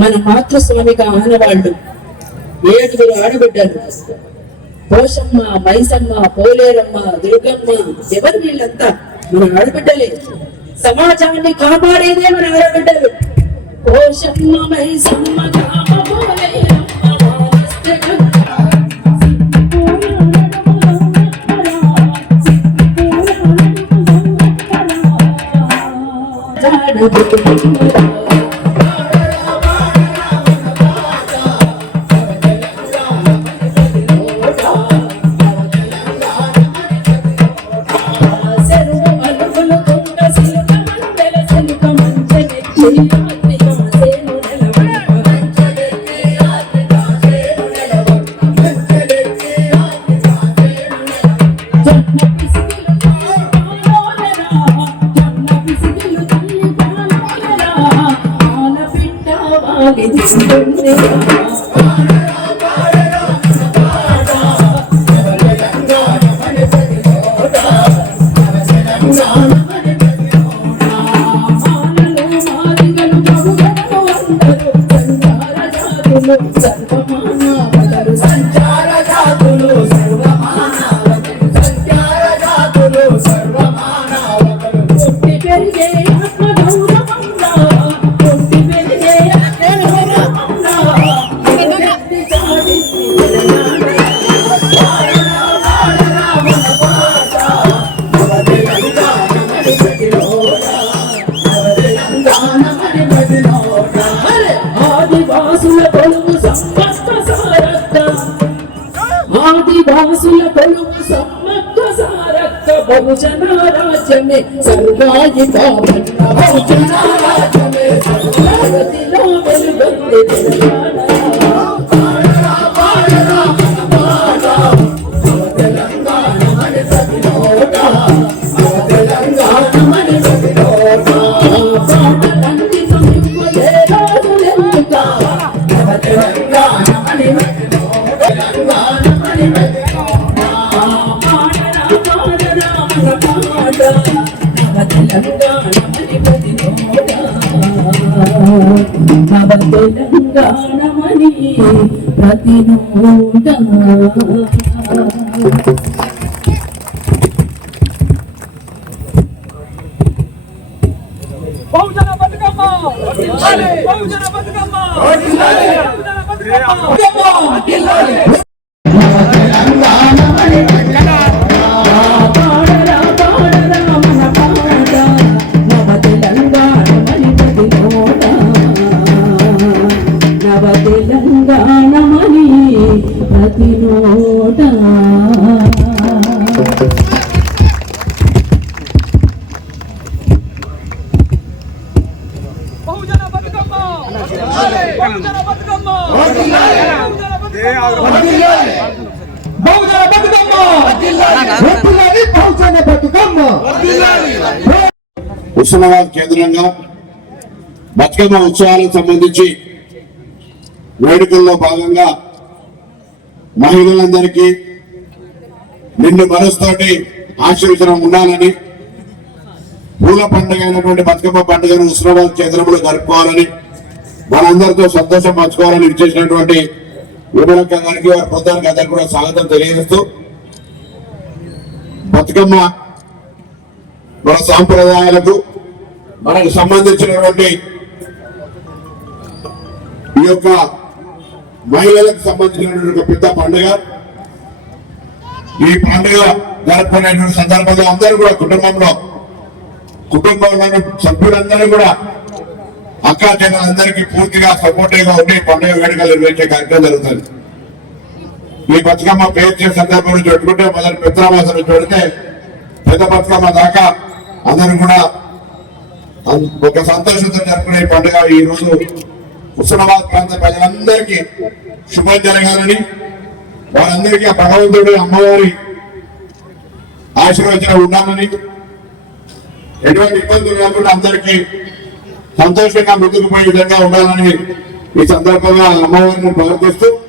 మన మాతృస్వామిక ఆనవాళ్ళు ఏడుగురు ఆడబిడ్డలు పోషమ్మ మైసమ్మ పోలేరమ్మ దుర్గమ్మ ఎవరు వీళ్ళంతా మన ఆడబిడ్డలే సమాజాన్ని కాపాడేదే మన ఆడబిడ్డలు పోషమ్మ మైసమ్మ కామ పోలేరమ్మ Thank you. आदि भासुल कलुक सम्मक सारक बहुजन राज्य में सर्वायिका बहुजन राज्य में सर्वायिका నవ తెలంగాణ మణి ప్రతి నోట బహుజన బతుకమ్మ! బహుజన బతుకమ్మ! బహుజన బతుకమ్మ! నోట బహుజన బతుకమ్మ! బహుజన బతుకమ్మ! హుస్నాబాద్ కేంద్రంగా బతుకమ్మ ఉత్సవాలకు సంబంధించి వేడుకల్లో భాగంగా మహిళలందరికీ నిన్ను మనసుతోటి ఆశీర్వచనం ఉండాలని పూల పండుగ అయినటువంటి బతుకమ్మ పండుగను హుస్నాబాద్ కేంద్రంలో జరుపుకోవాలని మనందరితో సంతోషం పంచుకోవాలని ఇచ్చేసినటువంటి విమలక్క గారికి వారి బృందానికి అందరికీ కూడా స్వాగతం తెలియజేస్తూ బతుకమ్మ మన సాంప్రదాయాలకు మనకు సంబంధించినటువంటి ఈ యొక్క మహిళలకు సంబంధించినటువంటి పెద్ద పండుగ. ఈ పండుగ జరుపుకునేటువంటి సందర్భంలో అందరూ కూడా కుటుంబంలో కుటుంబంలోని సభ్యులందరూ కూడా అక్కా చెల్లెలందరికీ పూర్తిగా సపోర్టివ్గా ఉండి పండుగ వేడుకలు నిర్వహించే కార్యక్రమం జరుగుతుంది. ఈ బతుకమ్మ పేర్చే సందర్భంలో చూడుకుంటే మొదటి పిత్రామాసం చూడితే పెద్ద బతుకమ్మ దాకా అందరూ కూడా ఒక సంతోషంతో జరుపుకునే పండుగ ఈ రోజు. హుస్నాబాద్ ప్రాంత ప్రజలందరికీ శుభం జరగాలని వారందరికీ ఆ భగవంతుడు అమ్మవారి ఆశీర్వచనం ఉండాలని ఎటువంటి ఇబ్బందులు లేకుండా అందరికీ సంతోషంగా ముందుకు పోయే విధంగా ఉండాలని ఈ సందర్భంగా అమ్మవారిని ప్రార్థిస్తూ